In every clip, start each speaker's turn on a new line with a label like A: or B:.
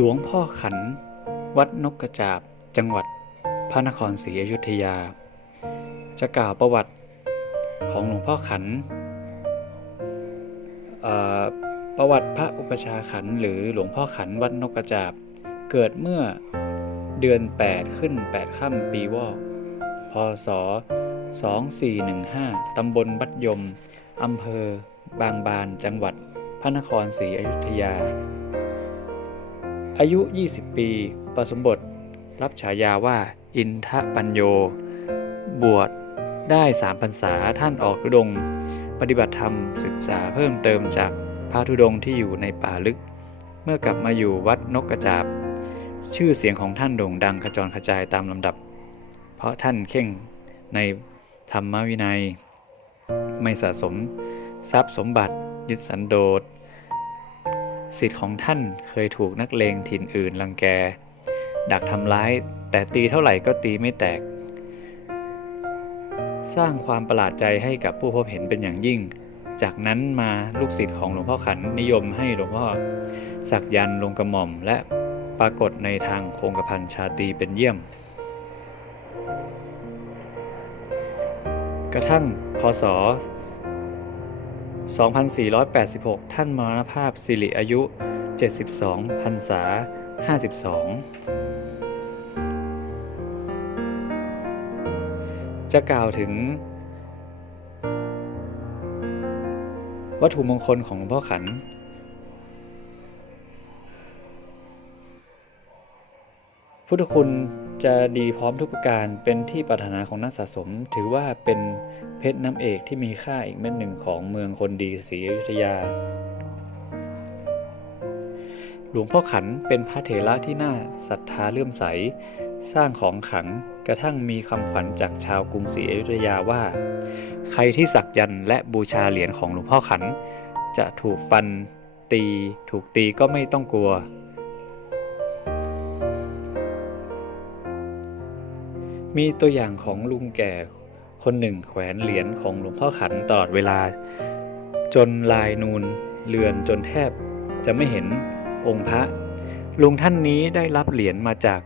A: หลวงพ่อขัน วัดนกกระจาบ จังหวัดพระนครศรีอยุธยา จะกล่าวประวัติของหลวงพ่อขัน ประวัติพระอุปชาขันหรือหลวงพ่อขันวัดนกกระจาบ เกิดเมื่อเดือน 8 ขึ้น 8 ค่ำปีวอก พศ 2415 ตำบลบัดยม อำเภอบางบาน จังหวัดพระนครศรีอยุธยา อายุ 20 ปีอุปสมบท รับฉายาว่า อินทปัญโย บวชได้สามพรรษาท่านออกธุดง ปฏิบัติธรรมศึกษาเพิ่มเติมจากพระธุดงที่อยู่ในป่าลึก เมื่อกลับมาอยู่วัดนกกระจาบ ชื่อเสียงของท่านโด่งดังขจรกระจายตามลำดับ เพราะท่านเข่งในธรรมวินัย ไม่สะสม ทรัพย์สมบัติ ยึดสันโดษ สิทธิ์ของท่านเคยถูกนักเลงถิ่นอื่นรังแก ดักทำร้าย แต่ตีเท่าไหร่ก็ตีไม่แตก สร้างความประหลาดใจให้กับผู้พบเห็นเป็นอย่างยิ่ง จากนั้นมาลูกศิษย์ของหลวงพ่อขันนิยมให้หลวงพ่อสักยันต์ลงกระหม่อมและปรากฏในทางโคงกระพันชาตีเป็นเยี่ยม กระทั่งพศ 2486 ท่านมรณภาพสิริอายุ 72พรรษา 52 จะกล่าวถึง วัตถุมงคลของหลวงพ่อขัน พุทธคุณ จะดีพร้อมทุกประการเป็นที่ปรารถนาของนักสะสม ถือว่าเป็นเพชรน้ำเอกที่มีค่าอีกเม็ดหนึ่งของเมืองคนดีศรีอยุธยา หลวงพ่อขันเป็นพระเถระที่น่าศรัทธาเลื่อมใส สร้างของขังกระทั่งมีคำขวัญจากชาวกรุงศรีอยุธยาว่า ใครที่สักยันและบูชาเหรียญของหลวงพ่อขัน จะถูกฟันตี ถูกตีก็ไม่ต้องกลัว มีตัวอย่างของลุงแก่คนหนึ่งแขวนเหรียญของหลวงพ่อขันตลอดเวลา จนลายนูนเลือนจนแทบจะไม่เห็นองค์พระ ลุงท่านนี้ได้รับเหรียญมาจาก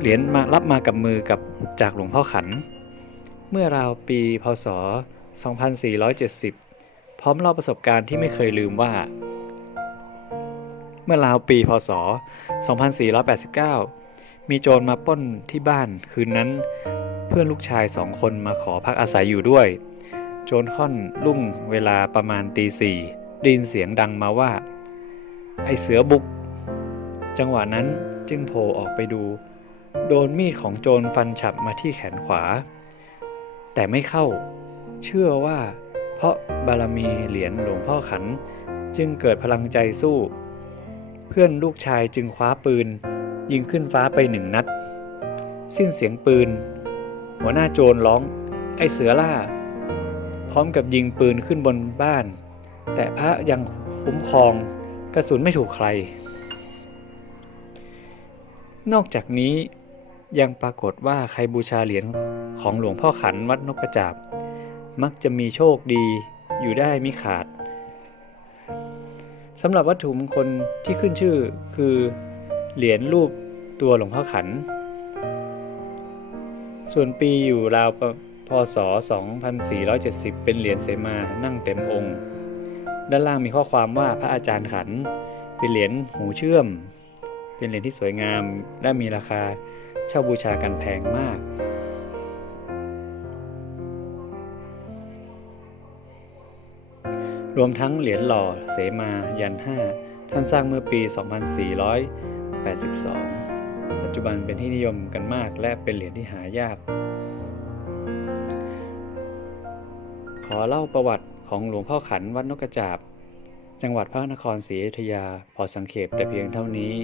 A: เหรียญมารับมากับมือกับจากหลวงพ่อขัน เมื่อราวปีพศ 2470 พร้อมเล่าประสบการณ์ที่ไม่เคยลืมว่า เมื่อราวปีพศ 2489 มีโจรมาป้นที่บ้านคืนนั้น เพื่อนลูกชายสองคนมาขอพักอาศัยอยู่ด้วย โจรค่อนรุ่งเวลาประมาณตีสี่ได้ยินเสียงดังมาว่า ไอเสือบุก จังหวะนั้นจึงโผล่ออกไปดู โดนมีดของโจรฟันฉับมาที่แขนขวา แต่ไม่เข้า เชื่อว่า เพราะบารมีเหรียญหลวงพ่อขัน จึงเกิดพลังใจสู้ เพื่อนลูกชายจึงคว้าปืน ยิงขึ้นฟ้าไปหนึ่งนัด สิ้นเสียงปืน หัวหน้าโจรร้อง ไอเสือล่า พร้อมกับยิงปืนขึ้นบนบ้าน แต่พระยังคุ้มครองกระสุนไม่ถูกใคร นอกจากนี้ยังปรากฏว่าใครบูชาเหรียญของหลวงพ่อขันวัดนกกระจาบ มักจะมีโชคดีอยู่ได้มิขาดสำหรับวัตถุมงคลที่ขึ้นชื่อคือ เหรียญรูปตัวหลวงพ่อขัน ส่วนปีอยู่ราวพศ 2470 เป็นเหรียญเสมานั่งเต็มองค์ ด้านล่างมีข้อความว่าพระอาจารย์ขัน เป็นเหรียญหูเชื่อม เป็นเหรียญที่สวยงามและมีราคาเช่าบูชากันแพงมากรวมทั้งเหรียญหล่อเสมายันห้าท่านสร้างเมื่อปี 82 ปัจจุบันเป็นที่นิยมกันมากและเป็นเหรียญที่หายาก ขอเล่าประวัติของหลวงพ่อขันวัดนกกระจาบ จังหวัดพระนครศรีอยุธยาพอสังเขปแต่เพียงเท่านี้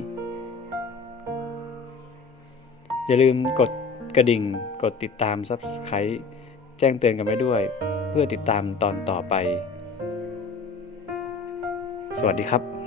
A: อย่าลืมกดกระดิ่งกดติดตาม Subscribe แจ้งเตือนกันไว้ด้วย เพื่อติดตามตอนต่อไป สวัสดีครับ